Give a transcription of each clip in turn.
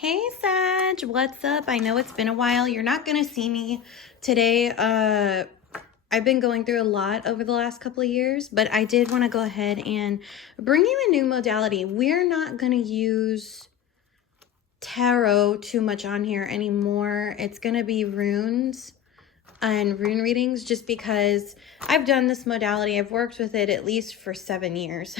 Hey Sag, what's up? I know it's been a while. You're not gonna see me today. I've been going through a lot over the last couple of years, but I did want to go ahead and bring you a new modality. We're not gonna use tarot too much on here anymore. It's gonna be runes and rune readings, just because I've done this modality. I've worked with it at least for 7 years.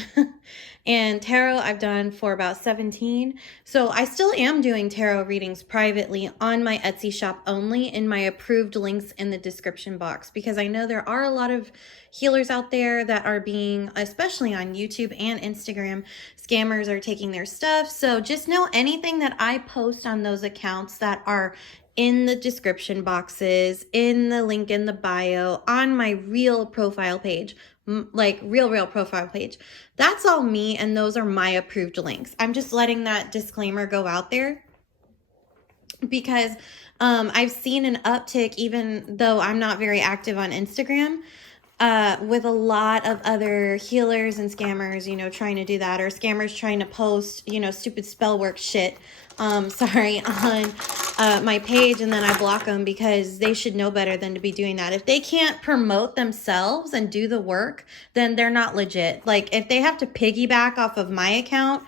And tarot I've done for about 17. So I still am doing tarot readings privately on my Etsy shop only, in my approved links in the description box, because I know there are a lot of healers out there that are being, especially on YouTube and Instagram, scammers are taking their stuff. So just know anything that I post on those accounts that are in the description boxes, in the link in the bio, on my real profile page, like real profile page, that's all me, and those are my approved links. I'm just letting that disclaimer go out there because I've seen an uptick, even though I'm not very active on Instagram, with a lot of other healers and scammers, trying to do that, or scammers trying to post, stupid spell work shit, on my page, and then I block them because they should know better than to be doing that. If they can't promote themselves and do the work, then they're not legit. Like, if they have to piggyback off of my account,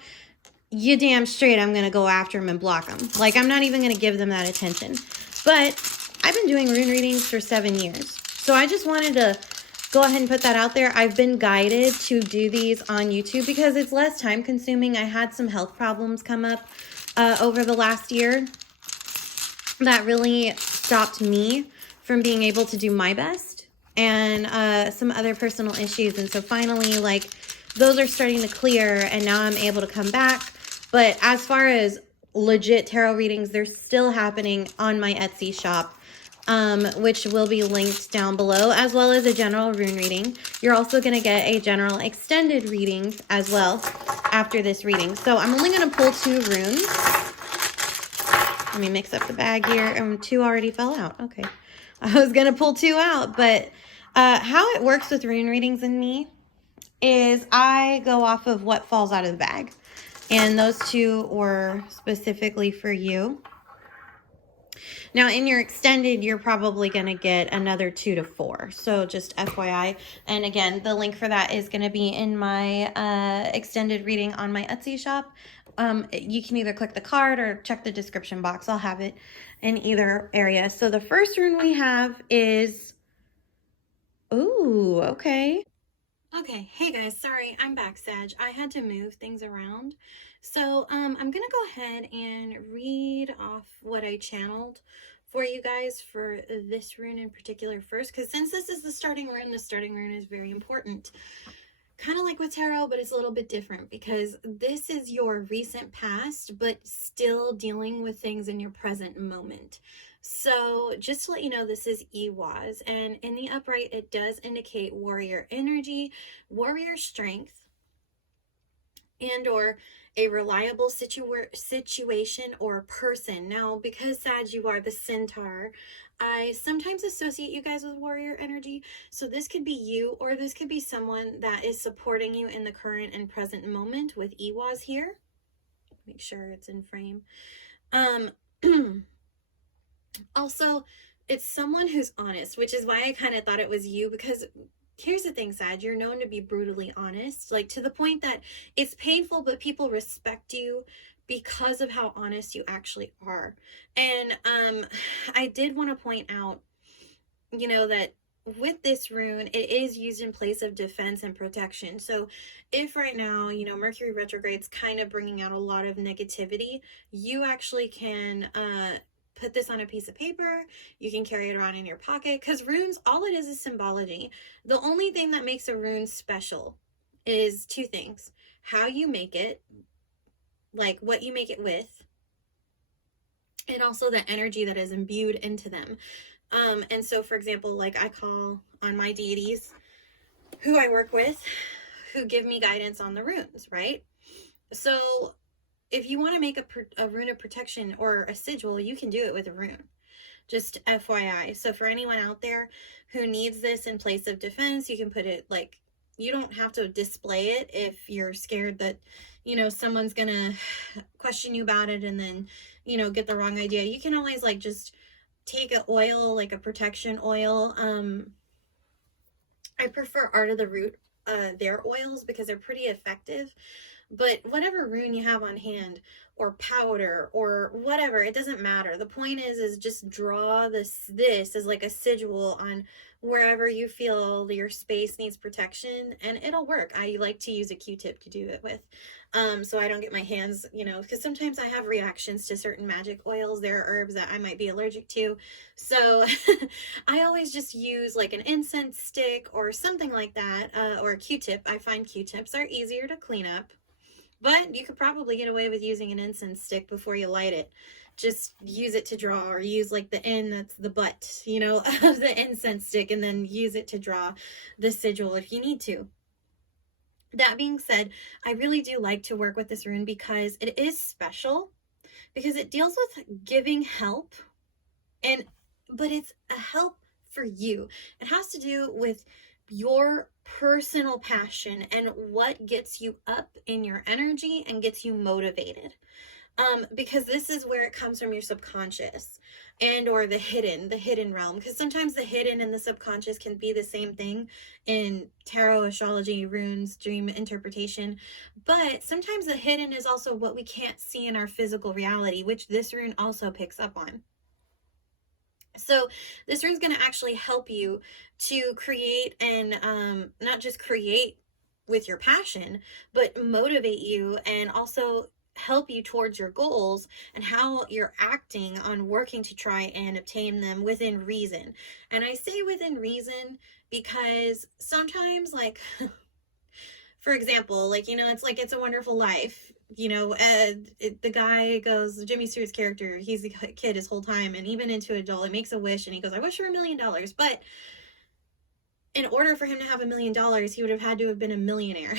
you damn straight I'm going to go after them and block them. Like, I'm not even going to give them that attention. But I've been doing rune readings for 7 years. So I just wanted to go ahead and put that out there. I've been guided to do these on YouTube because it's less time consuming. I had some health problems come up over the last year that really stopped me from being able to do my best, and some other personal issues. And so finally, like, those are starting to clear, and now I'm able to come back. But as far as legit tarot readings, they're still happening on my Etsy shop, which will be linked down below, as well as a general rune reading. You're also going to get a general extended reading as well after this reading. So I'm only going to pull 2 runes. Let me mix up the bag here. And 2 already fell out. Okay. I was going to pull 2 out, but how it works with rune readings and me is I go off of what falls out of the bag. And those 2 were specifically for you. Now, in your extended, you're probably going to get another 2 to 4. So just FYI. And again, the link for that is going to be in my extended reading on my Etsy shop. You can either click the card or check the description box. I'll have it in either area. So the first rune we have is... Ooh, okay. Okay, hey guys, sorry, I'm back, Sag. I had to move things around. So I'm gonna go ahead and read off what I channeled for you guys for this rune in particular first, because since this is the starting rune is very important. Kind of like with tarot, but it's a little bit different because this is your recent past, but still dealing with things in your present moment. So just to let you know, this is Iwaz, and in the upright, it does indicate warrior energy, warrior strength, and or a reliable situation or person. Now, because Sag, you are the centaur, I sometimes associate you guys with warrior energy. So this could be you, or this could be someone that is supporting you in the current and present moment with Iwaz here. Make sure it's in frame. Also, it's someone who's honest, which is why I kind of thought it was you, because here's the thing, Sag, you're known to be brutally honest, like to the point that it's painful, but people respect you because of how honest you actually are. And I did want to point out, that with this rune, it is used in place of defense and protection. So if right now, Mercury retrograde's kind of bringing out a lot of negativity, you actually can put this on a piece of paper. You can carry it around in your pocket, because runes, all it is symbology. The only thing that makes a rune special is 2 things: how you make it, like what you make it with, and also the energy that is imbued into them. And so, for example, like I call on my deities who I work with, who give me guidance on the runes, right? So if you want to make a rune of protection or a sigil, you can do it with a rune. Just FYI. So for anyone out there who needs this in place of defense, you can put it, like, You don't have to display it if you're scared that, you know, someone's gonna question you about it and then, you know, get the wrong idea. You can always like just take an oil, like a protection oil. I prefer Art of the Root, their oils, because they're pretty effective. But whatever rune you have on hand, or powder, or whatever, it doesn't matter. The point is just draw this as like a sigil on wherever you feel your space needs protection, and it'll work. I like to use a Q-tip to do it with, so I don't get my hands, you know, because sometimes I have reactions to certain magic oils. There are herbs that I might be allergic to, so I always just use like an incense stick or something like that, or a Q-tip. I find Q-tips are easier to clean up. But you could probably get away with using an incense stick before you light it. Just use it to draw, or use like the end that's the butt, you know, of the incense stick, and then use it to draw the sigil if you need to. That being said, I really do like to work with this rune because it is special, because it deals with giving help, but it's a help for you. It has to do with your personal passion and what gets you up in your energy and gets you motivated, because this is where it comes from, your subconscious and or the hidden realm, because sometimes the hidden and the subconscious can be the same thing in tarot, astrology, runes, dream interpretation. But sometimes the hidden is also what we can't see in our physical reality, which this rune also picks up on. So this rune is going to actually help you to create, and not just create with your passion, but motivate you and also help you towards your goals and how you're acting on working to try and obtain them within reason. And I say within reason because sometimes, like, for example, like, you know, it's like It's a Wonderful Life. You know, the guy goes, Jimmy Stewart's character, he's a kid his whole time, and even into adult, he makes a wish, and he goes, I wish for $1 million. But in order for him to have $1 million, he would have had to have been a millionaire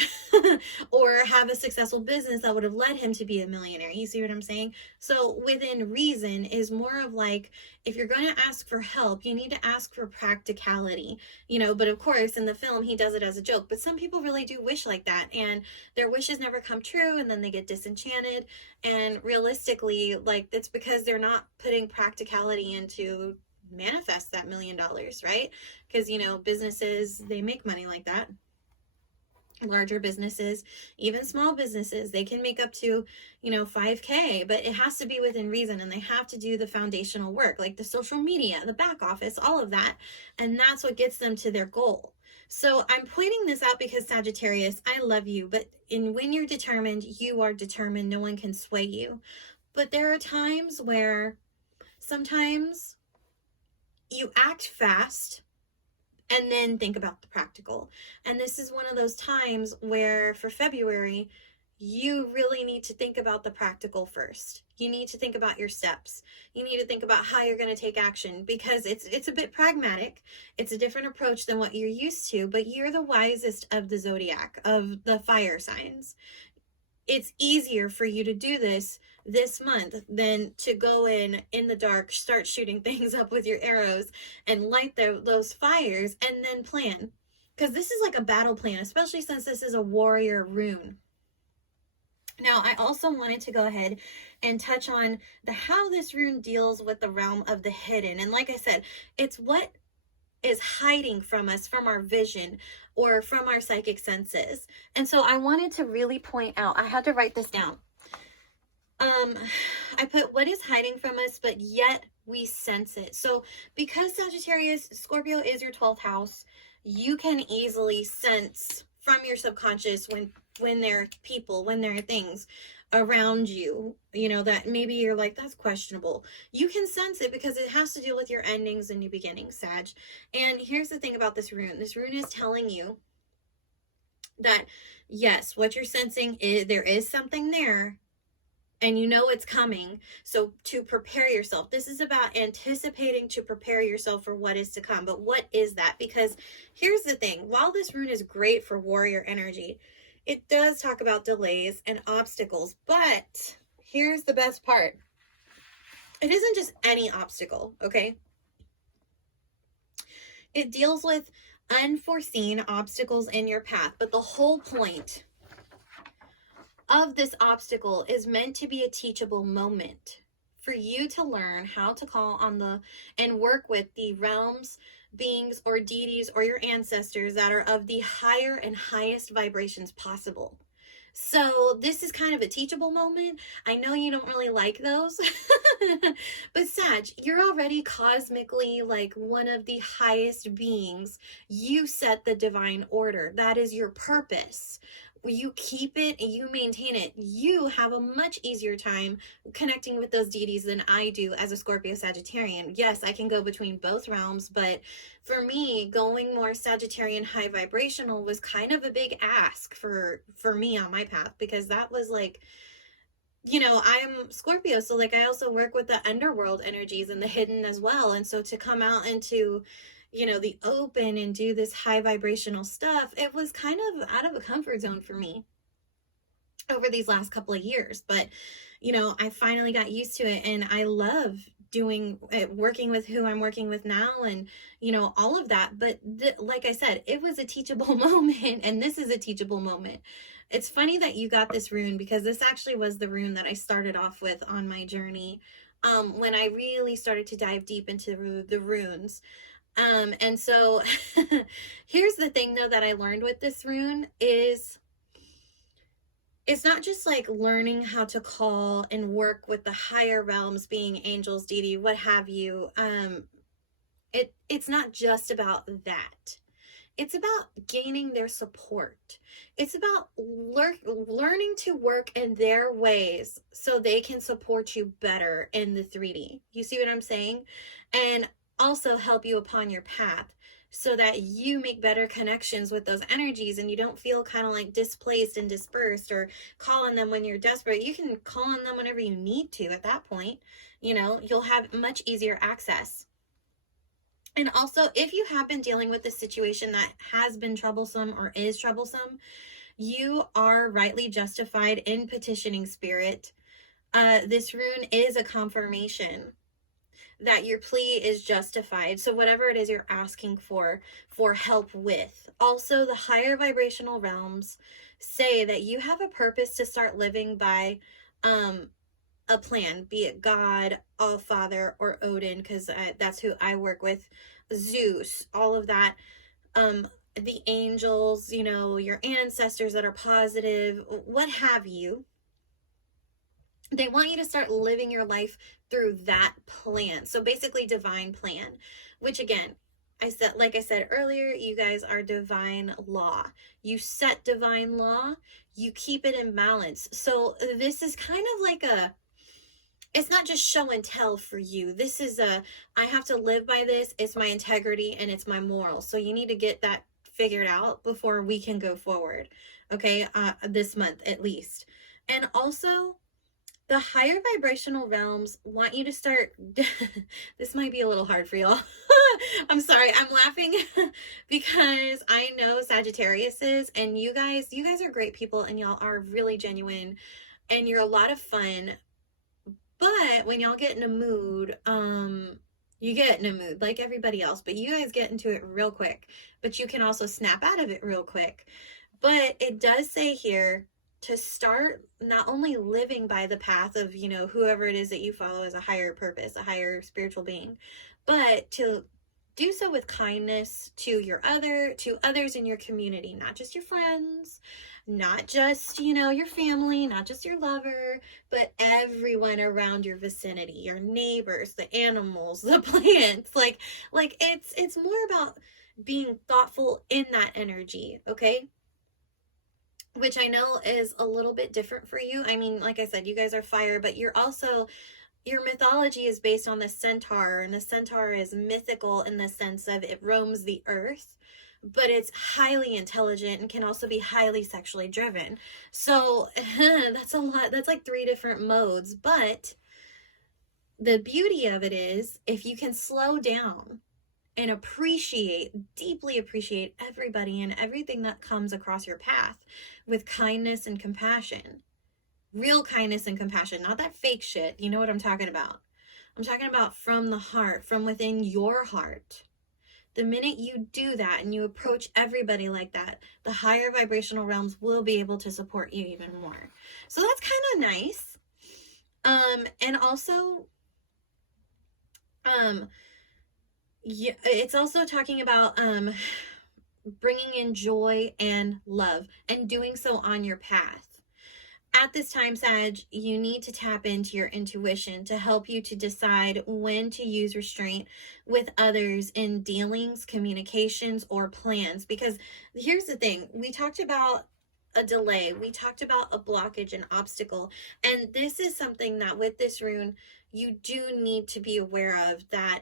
or have a successful business that would have led him to be a millionaire. You see what I'm saying? So within reason is more of like, if you're going to ask for help, you need to ask for practicality, you know. But of course, in the film, he does it as a joke. But some people really do wish like that, and their wishes never come true, and then they get disenchanted. And realistically, like, it's because they're not putting practicality into manifest that $1 million, right? Because, you know, businesses, they make money like that. Larger businesses, even small businesses, they can make up to, you know, 5K, but it has to be within reason, and they have to do the foundational work, like the social media, the back office, all of that, and that's what gets them to their goal. So I'm pointing this out because, Sagittarius, I love you, but when you're determined, you are determined. No one can sway you. But there are times where sometimes you act fast and then think about the practical. And this is one of those times where, for February, you really need to think about the practical first. You need to think about your steps. You need to think about how you're going to take action, because it's a bit pragmatic. It's a different approach than what you're used to, but you're the wisest of the zodiac, of the fire signs. It's easier for you to do this month than to go in the dark, start shooting things up with your arrows and light those fires and then plan. Because this is like a battle plan, especially since this is a warrior rune. Now, I also wanted to go ahead and touch on how this rune deals with the realm of the hidden. And like I said, it's what is hiding from us, from our vision or from our psychic senses. And so I wanted to really point out, I had to write this down. I put what is hiding from us, but yet we sense it. So because Sagittarius, Scorpio is your 12th house, you can easily sense from your subconscious when there are people, when there are things around you, you know, that maybe you're like, that's questionable. You can sense it because it has to do with your endings and new beginnings, Sag. And here's the thing about this rune. This rune is telling you that, yes, what you're sensing is there is something there, and you know it's coming. So to prepare yourself, this is about anticipating to prepare yourself for what is to come. But what is that? Because here's the thing. While this rune is great for warrior energy, it does talk about delays and obstacles. But here's the best part. It isn't just any obstacle, okay? It deals with unforeseen obstacles in your path. But the whole point of this obstacle is meant to be a teachable moment for you to learn how to call on and work with the realms, beings, or deities, or your ancestors that are of the higher and highest vibrations possible. So this is kind of a teachable moment. I know you don't really like those, but Sag, you're already cosmically like one of the highest beings. You set the divine order. That is your purpose. You keep it and you maintain it. You have a much easier time connecting with those deities than I do as a Scorpio Sagittarian. Yes, I can go between both realms, but for me, going more Sagittarian high vibrational was kind of a big ask for me on my path, because that was like, you know, I'm Scorpio, so like I also work with the underworld energies and the hidden as well. And so to come out into, you know, the open and do this high vibrational stuff, it was kind of out of a comfort zone for me over these last couple of years. But, you know, I finally got used to it, and I love doing it, working with who I'm working with now, and, you know, all of that. But like I said, it was a teachable moment, and this is a teachable moment. It's funny that you got this rune, because this actually was the rune that I started off with on my journey, when I really started to dive deep into the runes. And so here's the thing though that I learned with this rune is it's not just like learning how to call and work with the higher realms, being angels, deity, what have you. It's not just about that. It's about gaining their support. It's about learning to work in their ways so they can support you better in the 3D. You see what I'm saying? And also help you upon your path so that you make better connections with those energies, and you don't feel kind of like displaced and dispersed, or call on them when you're desperate. You can call on them whenever you need to at that point. You know, you'll have much easier access. And also, if you have been dealing with a situation that has been troublesome or is troublesome, you are rightly justified in petitioning spirit. This rune is a confirmation that your plea is justified. So whatever it is you're asking for help with. Also, the higher vibrational realms say that you have a purpose to start living by a plan, be it God, All-Father, or Odin, because that's who I work with, Zeus, all of that, the angels, you know, your ancestors that are positive, what have you. They want you to start living your life through that plan. So basically divine plan, which again, like I said earlier, you guys are divine law. You set divine law, you keep it in balance. So this is kind of like it's not just show and tell for you. This is I have to live by this. It's my integrity and it's my morals. So you need to get that figured out before we can go forward. Okay, this month at least. And also, the higher vibrational realms want you to start, this might be a little hard for y'all. I'm sorry, I'm laughing because I know Sagittariuses, and you guys are great people, and y'all are really genuine, and you're a lot of fun. But when y'all get in a mood, you get in a mood like everybody else, but you guys get into it real quick. But you can also snap out of it real quick. But it does say here to start not only living by the path of, you know, whoever it is that you follow as a higher purpose, a higher spiritual being, but to do so with kindness to others in your community, not just your friends, not just, you know, your family, not just your lover, but everyone around your vicinity, your neighbors, the animals, the plants. Like it's more about being thoughtful in that energy, okay? Which I know is a little bit different for you. I mean, like I said, you guys are fire, but you're also, your mythology is based on the centaur, and the centaur is mythical in the sense of it roams the earth, but it's highly intelligent and can also be highly sexually driven. So that's a lot. That's like 3 different modes. But the beauty of it is, if you can slow down and deeply appreciate everybody and everything that comes across your path with kindness and compassion, real kindness and compassion, not that fake shit. You know what I'm talking about? I'm talking about from the heart, from within your heart. The minute you do that and you approach everybody like that, the higher vibrational realms will be able to support you even more. So that's kind of nice. And also, yeah, it's also talking about bringing in joy and love and doing so on your path. At this time, Sag, you need to tap into your intuition to help you to decide when to use restraint with others in dealings, communications, or plans. Because here's the thing, we talked about a delay, we talked about a blockage, an obstacle, and this is something that with this rune, you do need to be aware of that.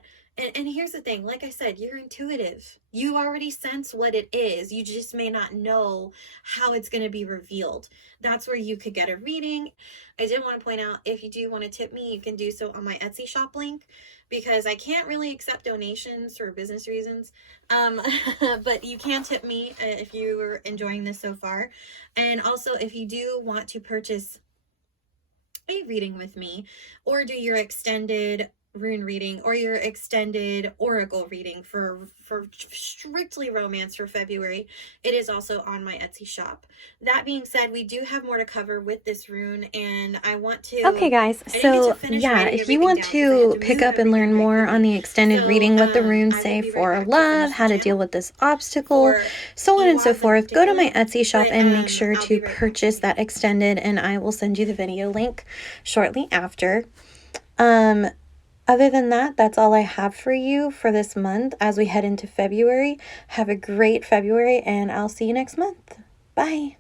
And here's the thing, like I said, you're intuitive. You already sense what it is. You just may not know how it's going to be revealed. That's where you could get a reading. I did want to point out, if you do want to tip me, you can do so on my Etsy shop link, because I can't really accept donations for business reasons. But you can tip me if you were enjoying this so far. And also, if you do want to purchase a reading with me, or do your extended rune reading or your extended oracle reading for strictly romance for February, it is also on my Etsy shop. That being said, we do have more to cover with this rune, and I want to... Okay, guys, so yeah, if you want to pick up and learn more on the extended reading, what the runes say for love, how to deal with this obstacle, so on and so forth, go to my Etsy shop and make sure to purchase that extended, and I will send you the video link shortly after. Other than that, that's all I have for you for this month as we head into February. Have a great February, and I'll see you next month. Bye.